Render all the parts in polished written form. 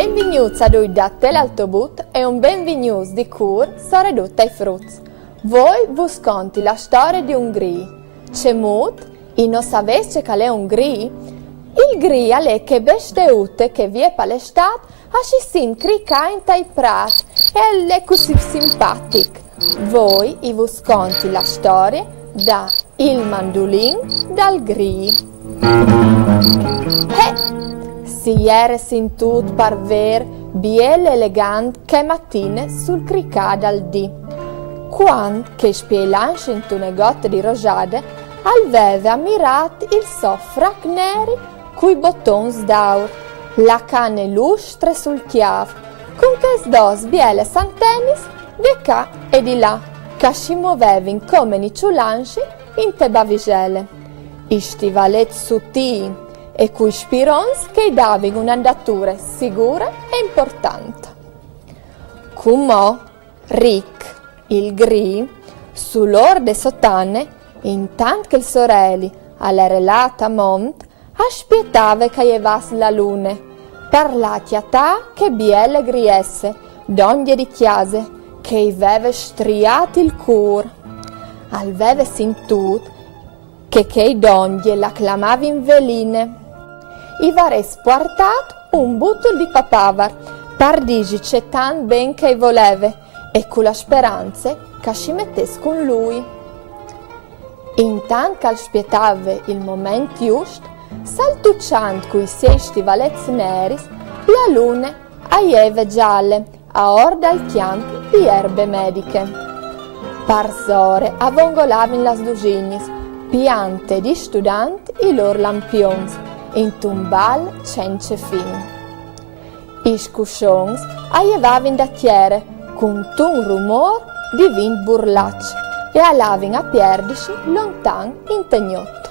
benvenuti ad da Tel'Altobut e un benvenuti di cur Soreduta e Fruz. Voi vos conti la storia di un gri. C'è mut, e non sapeste che è un gri? Il gri è che besteute che vi è palestat a sin crica in tai prat e è così simpatic. Voi i vos conti la storia da il mandolin dal gri. Si era sentut parver biel elegant che mattine sul cricà dal dì. Quando che spielanche in un negozio di rosade, aveva ammirat il soffrac neri coi bottons d'aur, la canne lustre sul chiav, con che dos biele santenis di qua e di là, che si muovevano come nicciulanci in te bavigelle. I stivalet sutti e coi spirons che davano un'andatura sicura e importante. Comò Rick, il gri, sull'orde sottane, intanto che il sorelli, alla relata mont, aspettava che llevasse la luna, per la chiatà che bielle griesse, d'onde di chiase, che aveva striato il cur. Aveva sentut che i donde la chiamava in veline. I varei sportato un butto di papavar, per dici tan ben che voleva, e con la speranza che si mettesse con lui. Intanto che aspettava il momento giusto, saltucciando coi sei stivalezzi neris, la luna aieva gialle, a or dal chianto di erbe mediche. Parsore avongolavano las dusignis, piante di studenti i loro lampions, in un bal senza fin. I scuscions aievavano da chiere, con un rumore di vin burlaccio, e alavano a perdersi lontan in tegnotto.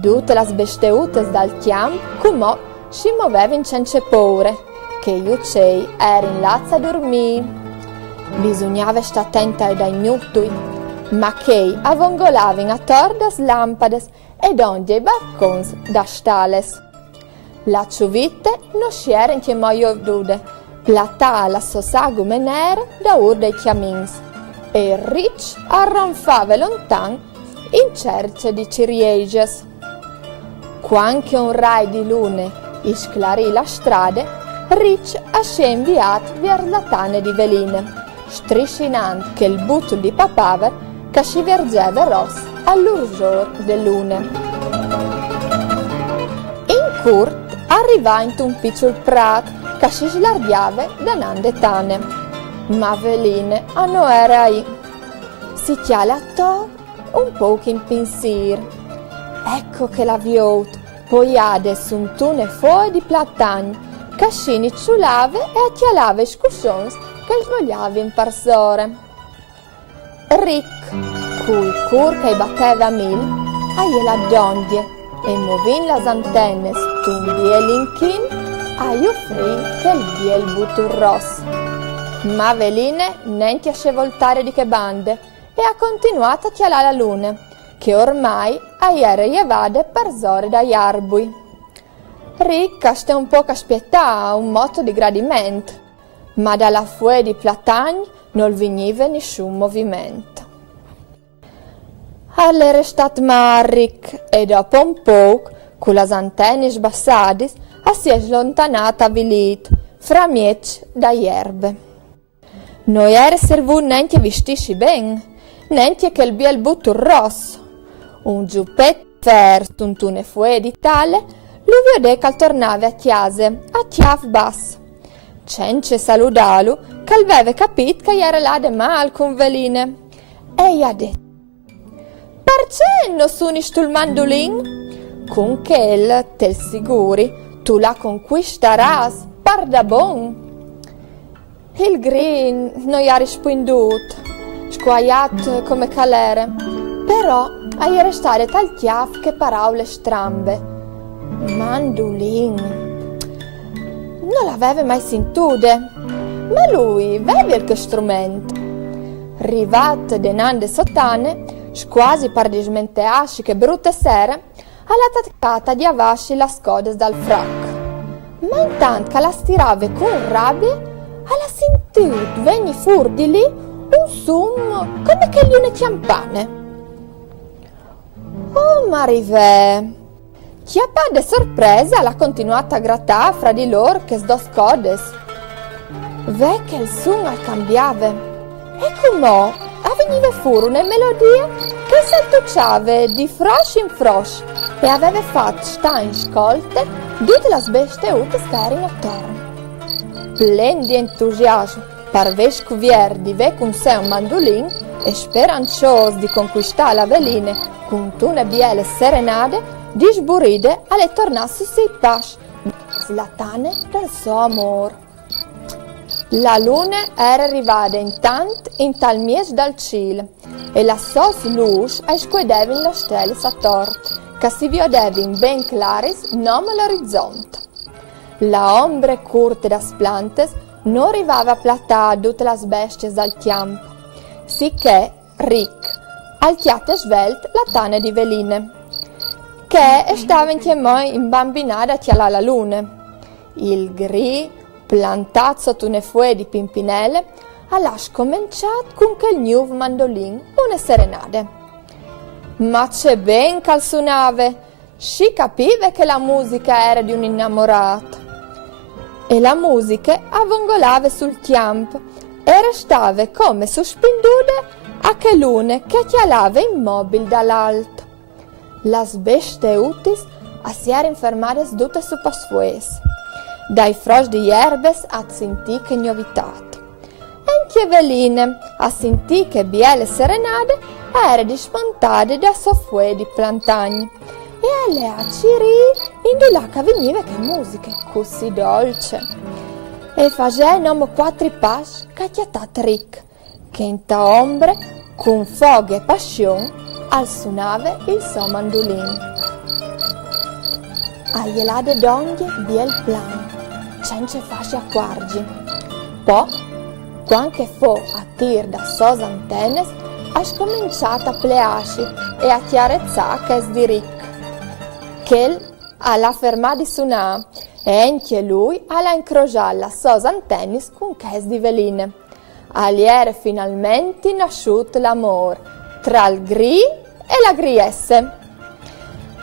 Tutte le besteute dal chiam, come si muovevano senza paura, che gli uccelli erano in lazza a dormire. Bisognava stare attenta ai dagnutui, ma che avongolavano attorno alle lampade e donde i balcons da stales. La ciuvitte non si era in che moio dude, platà la sosagume nere da ur dei chiamins, e il ricci arranfava lontan in cerce di cirieges. Quanche un rai di lune isclarì la strada, Ricci si è inviato verso la tane di veline, striscinando che il butto di papaver che si vergeva rosso all'urgior del lune. In curt arriva in un piccolo prato che si slardiava da nande tane, ma veline a non era ahí. Si chiala attorno un po' in pensier. Ecco che la viot poi adesso un tune fuori di platagni che si nicciulava e attialava i scussons che svogliava in parsore. Rick, cui cur che batteva mil, aie la dondie e movin las antenne stumbi e linchin, ai offrì che il biel butto rosso. Ma Veline niente a scevoltare di che bande e ha continuato a chialare la luna, che ormai aiera evade per zore dagli arbui. Rick sta un po' che aspettava un moto di gradimento, ma dalla fuori di platagni non veniva nessun movimento. All'era stat Rick e dopo un po', con le antenne sbassate, si è slontanata a vilit, fra mieci dagli erbe. Non era servuto niente vestirsi ben, niente che il biel butto rosso. Un giubbetto verso un tune fuori di tale, lui vede che tornava a chiase, a chiav basso. Cence saludalu, che aveva capito che era là de mal con Veline. E gli ha detto: perché non suoni sul mandolin? Con quel, te sicuri, tu la conquisteras, par da bon. Il green non gli ha risponduto, squagliato come calere, però gli restare tal chiav che parole strambe. Mandolin. Non l'aveva mai sentito, ma lui aveva che strumento. Rivat de nande sottane, quasi per dismentearsi che brutte sere, alla taccata di avasci la scodes dal frac. Ma intanto che la stirava con rabbia, alla sentito veni fuori di lì un suono come che gli une campane. Oh Marivè! Chiappa de sorpresa l'ha continuata a grattare fra di loro che sdos codes. Ve che il suono cambiava. E com'ò avveniva fuori una melodia che s'altucciava di froscia in froscia e aveva fatto sta in scolte tutte le bestie che erano attorno. Plen di entusiasmo, parve scuvier di ve con sé un mandolin e sperancioso di conquistare la veline con una biele serenade, di sburide alle tornasse sui pas, slatane del suo amore. La luna era arrivata intanto in tal mies dal cielo e la sua luce squadeva in lo stelle attorno, che si vedeva in ben claris nome l'orizzonte. La ombre curte das plantes non arrivava a platare tutte le bestie dal campo, sicché Rick altiate svelte la tane di veline, che stava imbambinata a la luna. Il gri, plantato sotto une fue di pimpinelle, ha scominciato con quel nuovo mandolin una serenade. Ma c'è ben che suonava, si capiva che la musica era di un innamorato. E la musica avvongolava sul campo e restava come sospinduta a che luna che chialava immobile dall'alto. Las bestie utis si erano fermate tutte su pasfues. Dai frost di erbes a sentì che novitato. Anche Veline a sentì che biele serenade era dispontate da soffue di plantagni e alle aciri indulà che veniva che musica così dolce. E faceva nome quattro pas che chiatat Rick, che in ta ombre, con fogo e passione, al suonava il suo mandolin. A gelade d'onghie biel plan, senza fasce acquargi. Poi, quando fu a tir da suas antennes, ha scominciato a plearsi e a chiarezzare che di Rick. Che alla fermata di suonare e anche lui alla incrociare le sue antenne con che di veline. Ali era finalmente nasciuto l'amore tra il gri e la griesse.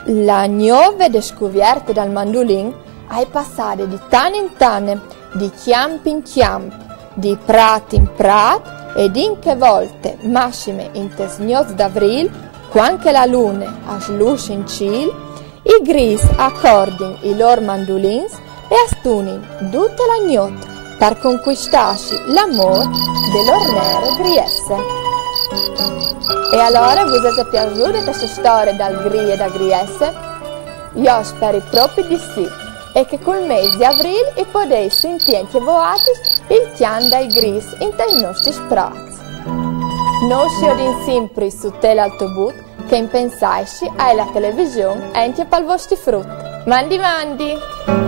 La nuove descoperte dal mandolin hai passate di tane in tane, di chiamp in chiamp, di prat in prat ed in che volte, massime in tesgnoz d'avril, quando la luna a slusce in ciel, i gris accordin i loro mandolins e astunin tutta la notte per conquistarsi l'amore delle nere griesse. E allora vi è piaciuta questa storia dal gri e da griesse? Io spero proprio di sì, e che col mese di aprile potete sentire voi il chian dai gris in dai nostri sprazzi. Non si odin sempre su teleautobus che in pensarsi alla televisione e anche per i vostri frutti. Mandi!